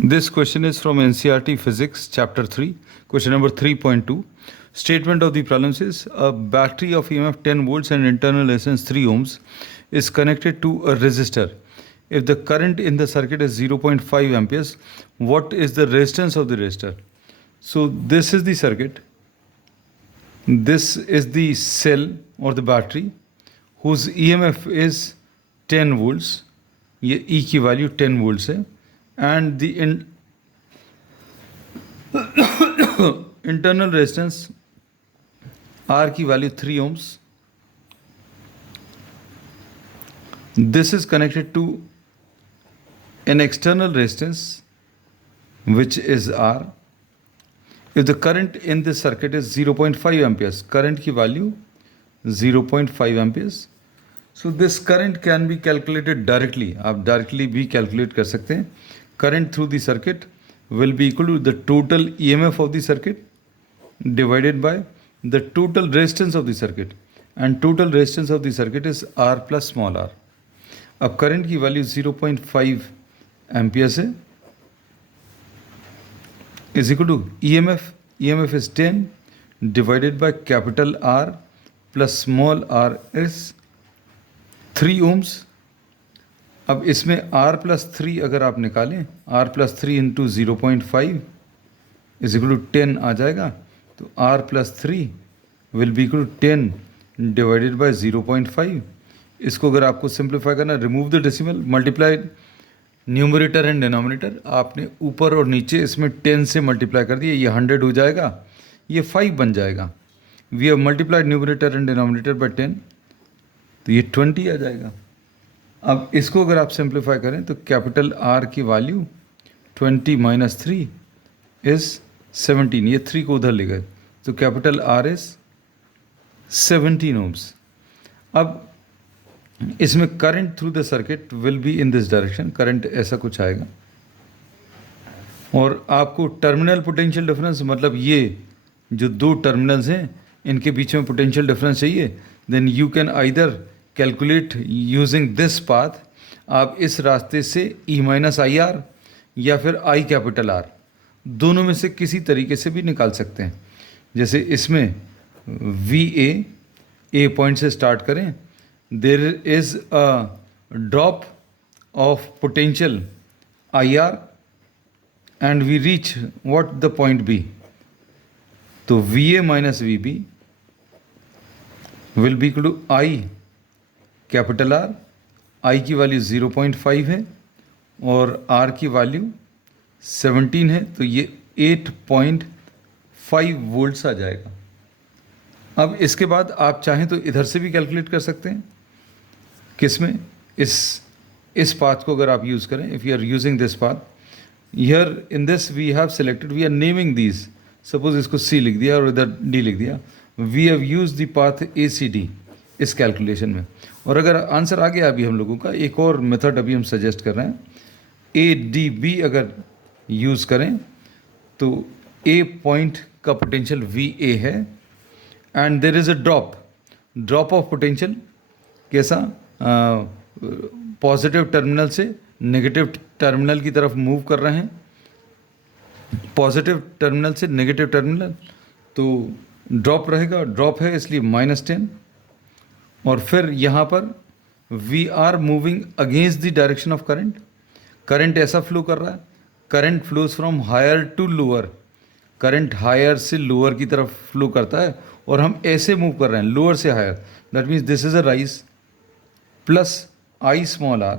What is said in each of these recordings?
This question is from NCERT Physics, Chapter 3, question number 3.2. Statement of the problem says a battery of EMF 10 volts and internal resistance 3 ohms is connected to a resistor. If the current in the circuit is 0.5 amperes, what is the resistance of the resistor? So this is the circuit. This is the cell or the battery whose EMF is 10 volts. ये E की value 10 volts है. And the internal resistance R की value 3 ohms. This is connected to an external resistance which is R. If the current in this circuit is 0.5 amperes, current की value 0.5 amperes. So this current can be calculated directly. आप directly भी calculate कर सकते हैं. Current through the circuit will be equal to the total EMF of the circuit divided by the total resistance of the circuit, and total resistance of the circuit is R plus small r. अब current की value 0.5 amperes है is equal to EMF is 10 divided by capital R plus small r is 3 ohms. अब इसमें R plus 3 अगर आप निकालें, R plus 3 into 0.5 is equal to 10 आ जाएगा. तो R plus 3 will be equal to 10 divided by 0.5. इसको अगर आपको सिंप्लीफाई करना, remove the decimal, multiply numerator and denominator. आपने ऊपर और नीचे इसमें 10 से मल्टीप्लाई कर दिया, ये 100 हो जाएगा, ये 5 बन जाएगा. We have multiplied numerator and denominator by 10, तो ये 20 आ जाएगा. अब इसको अगर आप सिंप्लीफाई करें तो कैपिटल R की वैल्यू 20 माइनस 3 इज 17. ये 3 को उधर ले गए, तो कैपिटल R इज 17 ohms. अब इसमें current through the circuit will be in this direction. Current ऐसा कुछ आएगा और आपको टर्मिनल पोटेंशियल डिफरेंस, मतलब ये जो दो टर्मिनल्स हैं इनके बीच में पोटेंशियल डिफरेंस चाहिए. Then you can either calculate using this path. आप इस रास्ते से E माइनस आई आर या फिर I कैपिटल R, दोनों में से किसी तरीके से भी निकाल सकते हैं. जैसे इसमें ए पॉइंट से स्टार्ट करें, there is a drop of potential IR and we reach what the point B. तो VA minus VB will be equal to I capital R. I की वैल्यू 0.5 है और R की वैल्यू 17 है, तो ये 8.5 वोल्ट्स आ जाएगा. अब इसके बाद आप चाहें तो इधर से भी कैलकुलेट कर सकते हैं. किस में? इस पाथ को अगर आप यूज़ करें, if you are using this path, here in this we have selected, we are naming these. Suppose इसको C लिख दिया और इधर D लिख दिया. We have use the path ACD इस कैलकुलेशन में. और अगर आंसर आ गया अभी हम लोगों का, एक और मेथड अभी हम सजेस्ट कर रहे हैं. ADB अगर यूज़ करें तो A पॉइंट का पोटेंशियल VA है and there is a drop of potential. कैसा? पॉजिटिव टर्मिनल से नेगेटिव टर्मिनल की तरफ मूव कर रहे हैं. पॉजिटिव टर्मिनल से नेगेटिव टर्मिनल, तो ड्रॉप रहेगा, ड्रॉप है इसलिए -10. और फिर यहाँ पर we are moving against the direction of current. Current ऐसा फ्लो कर रहा है, current flows from higher to lower. Current higher से लोअर की तरफ फ्लो करता है और हम ऐसे मूव कर रहे हैं लोअर से higher. That means this is a rise plus I small r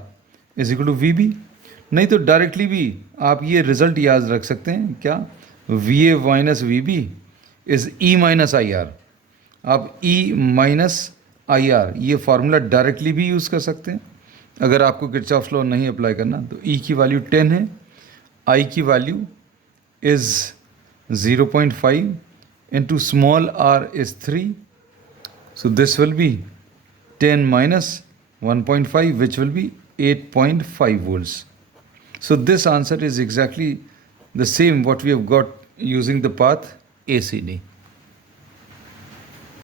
is equal to VB. नहीं तो डायरेक्टली भी आप ये रिजल्ट याद रख सकते हैं. क्या? VA minus VB is E minus I R. आप E माइनस आई आर ये फार्मूला डायरेक्टली भी यूज़ कर सकते हैं. अगर आपको किरचॉफ लॉ नहीं अप्लाई करना, तो E की वैल्यू 10 है, I की value is 0.5 into small r is 3. So this will be 10 minus 1.5 which will be 8.5 volts. So this answer is exactly the same what we have got using the path ACD.